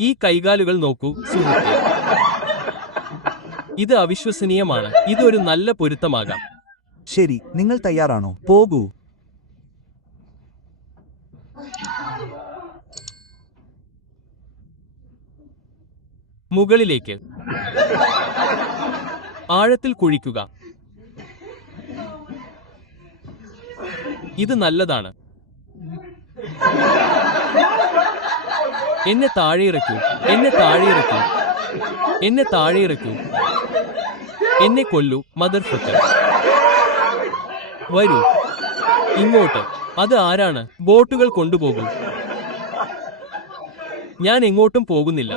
ഈ കൈകാലുകൾ നോക്കൂ സുഹൃത്തേ. ഇത് അവിശ്വസനീയമാണ്. ഇത് ഒരു നല്ല പൊരുത്തമാകാം. ശരി, നിങ്ങൾ തയ്യാറാണോ? പോകൂ. മുകളിലേക്ക് ആഴത്തിൽ കുഴിക്കുക. ഇത് നല്ലതാണ്. എന്നെ താഴെയിറക്കൂ, എന്നെ താഴെയിറക്കൂ, എന്നെ താഴെയിറക്കൂ. എന്നെ കൊല്ലൂ മദർ ഫക്കർ. വരൂ ഇങ്ങോട്ട്. അത് ആരാണ്? ബോട്ടുകൾ കൊണ്ടുപോകൂ. ഞാൻ എങ്ങോട്ടും പോകുന്നില്ല.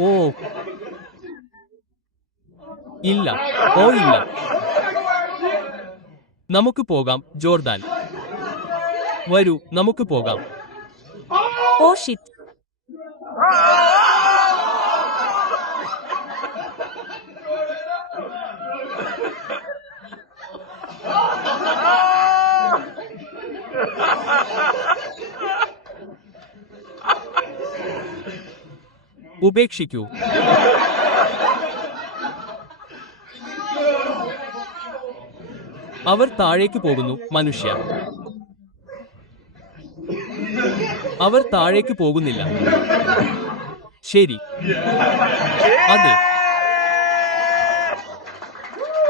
ഓ ഇല്ല, ഓ ഇല്ല. നമുക്ക് പോകാം ജോർദാൻ. വരൂ നമുക്ക് പോകാം. Oh shit. ഉപേക്ഷിക്കൂ. അവർ താഴേക്ക് പോകുന്നു മനുഷ്യ. അവർ താഴേക്ക് പോകുന്നില്ല. ശരി, അതെ.